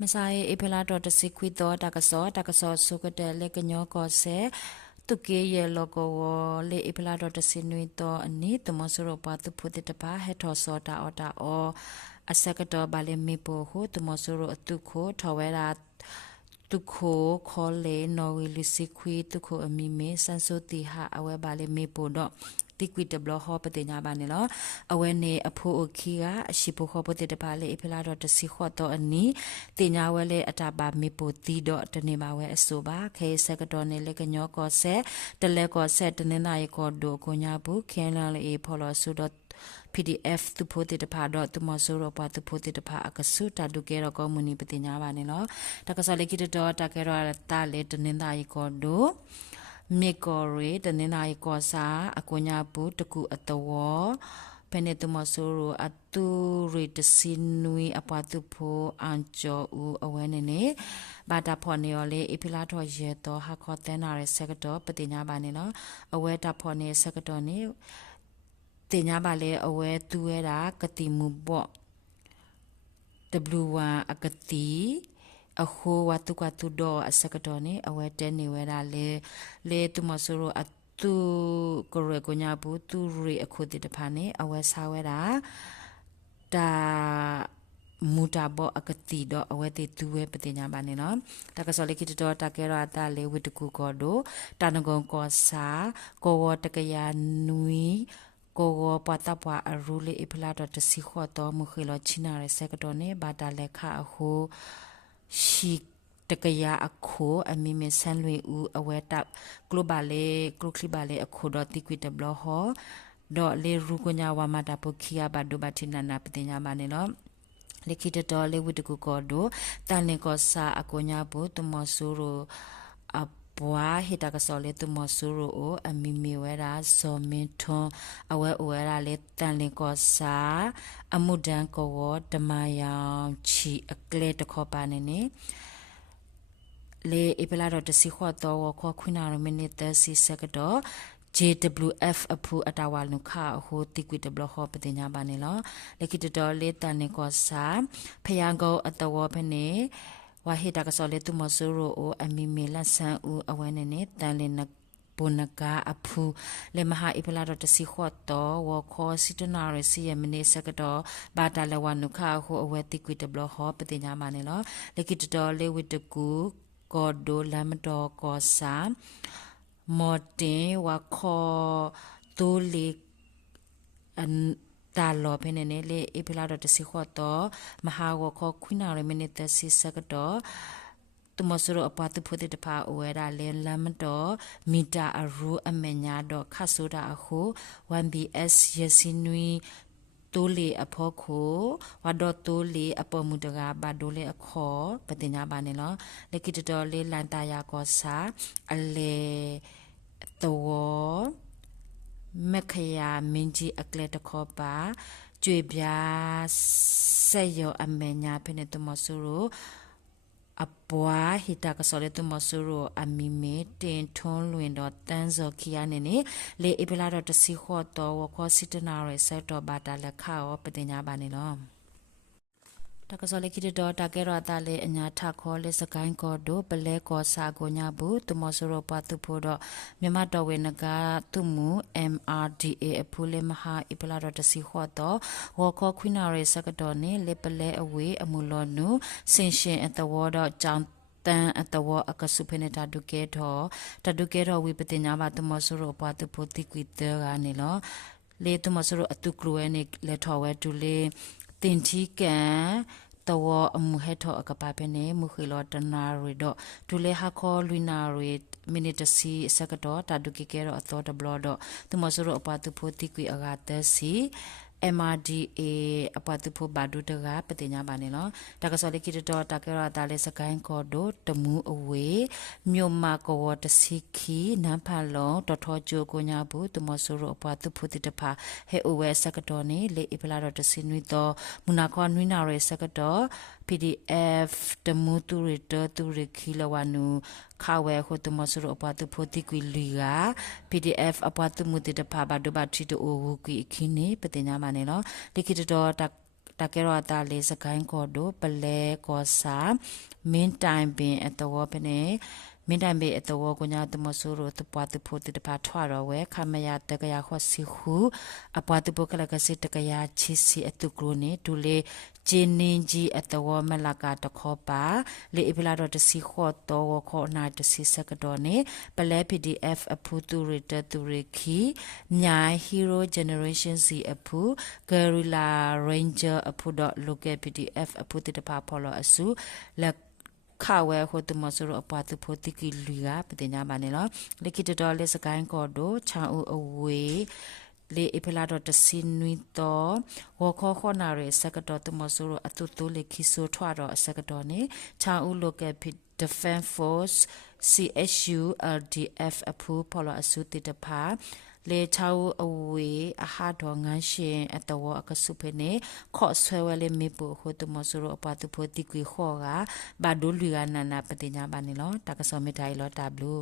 Masai ipela dot sequito takaso sukade leganyo cose tuke ye logo le ipela dot sinuito ni tomosuro patu putitapa hetoso da oda o asakato bale mipo ho tomosuro tuko tawera tuko kole no lisikwi tuko amime sansoti ha awe bale mipo do tikwi de blo ho pate nya ba ne lo awe ne apho okhiga shipo ho pate de ba le ipela do de si kho to ani te nya we le ata ba mi po ti do de ne ba we aso ba khe se ka do ne le ka nyo ko se de le ko se de ne na ye ko do ko nya bu khen la le pho lo su do PDF သူဖို့တဲ့တဖာတော့သူမဆိုတော့ပါသူဖို့တဲ့တဖာအကဆုတာဒုကေတော့ကောမူနီပတိညာပါနေလို့တကစလေကိတတော့တကေတော့တာလေတနင်္သာရီကောတို့မေကောရီတနင်္သာရီကောစာအကွညာဘူးတကူအတော်ဖဲနေသူမဆိုတော့အတူရီတစင်နွီအပွားသူဖို့အန်ကျော်ဦးအဝဲနေနေဘာတာဖော်နေရလေအဖိလာတော့ရဲတော့ဟာခေါ်တဲ့နာရစကတော့ပတိညာပါနေလို့အဝဲတာဖော်နေစကတော့နေတင်ညာပါလေအဝဲသူရတာကတိမှုပေါ့ W1 အကတိအခုဝတ်ကတူတော့အစကတော့နေအဝဲတဲနေဝဲတာလေသူမဆိုတော့အတူကိုရကိုညာဘူးသူရီအခုတိတဖာနေအဝဲစားဝဲတာဒါမူတာဘောအကတိတော့အဝဲတေသူဝဲပတင်ညာပါနေနော်တကစောလေးကိတတော့တကဲရတာလေဝိတကူကောတော့တနဂုံကောစာကောဝတကရနွီကိုပတာပွားအရူလီအပလာတော့တစီခေါ်တော့မခေလချနာရစကတော့နေဘာတာလက်ခအခုရှိတကရအခုအမီမဆန်လွေဦးအဝဲတပ်ဂလိုဘလေဂလိုခလီဘလေအခုတော့တိကွီတဘလဟောတော့လေရူကညာဝမတာပုခိယဘဒုဘတိနနာပတိညာမနေနော်လေခိတတော်လေဝိတကူကောဒိုတန်လင်ကောစာအကိုညာဘုတမဆူရအဘွားဟိတကစောလေတမဆူရအိုအမီမီဝဲရာဇောမင်ထွန်အဝဲဝဲရာလေတန်လင်ကောစာအမှုဒန်ကောဝဓမယောင်ချီအကလေတခောပါနေနေလေအပလာတော့တစီခေါ်တော့ခေါ်ခွနာရမနီတစီစကတော့ JWF အဖူအတာဝါနုခဟိုတိကွီတဘလဟောပတိညာပါနေလောလေကိတတော်လေတန်နေကောစာဖယံကောအတော်ဖနေဝါဟိတကစောလေသူမဆူရိုအိုအမီမီလဆန်ဦးအဝဲနေနေတန်လင်နဘုန်ကအဖူလေမဟာအပလာတော့တစီခေါ်တော့ဝခေါ်စီတနာရစီယမနေစကတော့ဘာတာလဝနုခဟိုအဝဲတိကွီတဘလဟောပတိညာပါနေလောလေကိတတော်လေဝိတကူကောဒိုလမ်တော်ကောစာမော်တင်ဝါခေါ်တိုလီအန်တာလောဖနေနေလေအပလာတော့တစီခေါ်တော့မဟာဝခေါ်ခွနာရမနီတစီစကတော့တမဆရအပတ်ဖို့တဲ့တဖာအဝဲတာလေလမ်တော့မီတာအရူအမညာတော့ခတ်ဆိုတာအခု 1BS ရစီနွီတိုးလေအဖို့ခိုဝါတော့တိုးလေအပေါ်မူတကဘာဒိုလေအခေါ်ပတင်ညာပါနေလောလေကိတတော်လေလန်တာယာကောစာအလေတော်မခယာမင်းကြီးအကလက်တခေါ်ပါကျွေပြားဆက်ရောအမေညာဖိနေတမဆူရိုအပွားဟိတကစောလေတမဆူရိုအမီမေတင်ထွန်းလွင်တော့တန်းစောခီယာနေနေလေအပလာတော့တစီခေါ်တော့ဝခေါ်စစ်တနာရဆက်တော့ဘာတာလက်ခါရောပတင်ညာပါနေလောတကစောလေကိတတော်တကဲရတာလေအညာထခေါ်လေစကိုင်းကောဒိုပလဲကောစာကိုညာဘူးတမဆရပတုဖို့တော့မြမတော်ဝေနကသူမူ MRDA အဖူလေမဟာအပလာတော်တစီခေါ်တော့ဝခေါ်ခွိနာရေစကတော်နေလေပလဲအဝေးအမူလောနုစင်ရှင်အတဝတော့ကြောင်းတန်အတဝအကဆုဖနေတာဒုကေတော့တဒုကေတော့ဝိပတိညာဘတမဆရပတုဖို့တိကွီတကနေလောလေတမဆရအတုကရွေးနေလေထော်ဝဲတူလေတင်တီကန်တော်အမှုဟဲထောအကပါပနေမူခီလောတနာရီတော့ဒူလေဟာခေါ်လူနာရီမိနစ်တစီစကတော့တာဒုကေကေရောအတော်တဘလတော့သူမဆရအပတုဖို့တိကွီအဂါတစီ MRDA အပတုဖို့ဘာဒုတကပတိညာပါနေနော်တကစောလေးကိတတော်တကရတာလေးစကိုင်းခေါ်တော့တမူအဝေးမြို့မကောတစီခီနမ်ဖာလောတော်ထောချိုကိုညာဘူးတမဆရအပတုဖို့တိတဖာဟဲအိုဝဲစကတော့နေလေအပလာတော့တစင်နွီတော့မူနာခေါ်နွီနာရဲစကတော့ PDF တမူတူရတတူရခီလဝနူခါဝဲဟိုတမဆရအပတုဖို့တိကွီလီက PDF အပတုမူတိတဖာဘာဒုဘထီတိုဝူကွီခင်းနေပတင်ညာမနေလောလိခိတတော် တာကဲတော့တာလေးစကိုင်းကော်တို့ပလဲကောစာမင်းတိုင်ပင်အတော်ပနေမင်းတိုင်ပေအတော်ကိုညာတမဆူရတပွားတဖို့တပါထွားတော့ဝဲခမရတကရခေါ်စီခုအပွားတပုကလကစစ်တကရချီစီအတုကရုနေဒူလေဂျင်းနင်းကြီးအတော်မလကတခေါ်ပါလေအပလာတော့တစီခေါ်တော့ခေါ်နာတစီစကတော်နေပလဲ PDF အဖူတူရတတူရခီမြိုင် Hero Generation C အဖူ Guerrilla Ranger အဖူတော့ Local PDF အဖူတပါဖော်လို့အစုလက်ခါဝဲဟိုတမဆရအပွားတဖို့တိကီလူကပတင်ညာပါနေလို့လေကီတော်လေးစကိုင်းကော်တို့ချောင်းအဝေးလေအဖလာတော့တစင်းနွီတော့ဝခေါ်ခေါ်နာရစကတော်တမဆရအတူတူလေခီဆိုထွားတော့စကတော်နေချောင်းဦး Local Defense Force CSU LDF အဖူဖော်လို့အစုတတပါလေချောင်းအဝေးအဟာတော်ငန်းရှင်အတော်အကဆုဖနေခေါ်ဆွဲဝဲလေမေဖို့ဟိုတမဆရအပတူဖို့တိကွေခေါ်ကဘာဒိုလူကနာနာပတိညာပါနေလို့တကဆောမေတိုင်လို့တဘလူ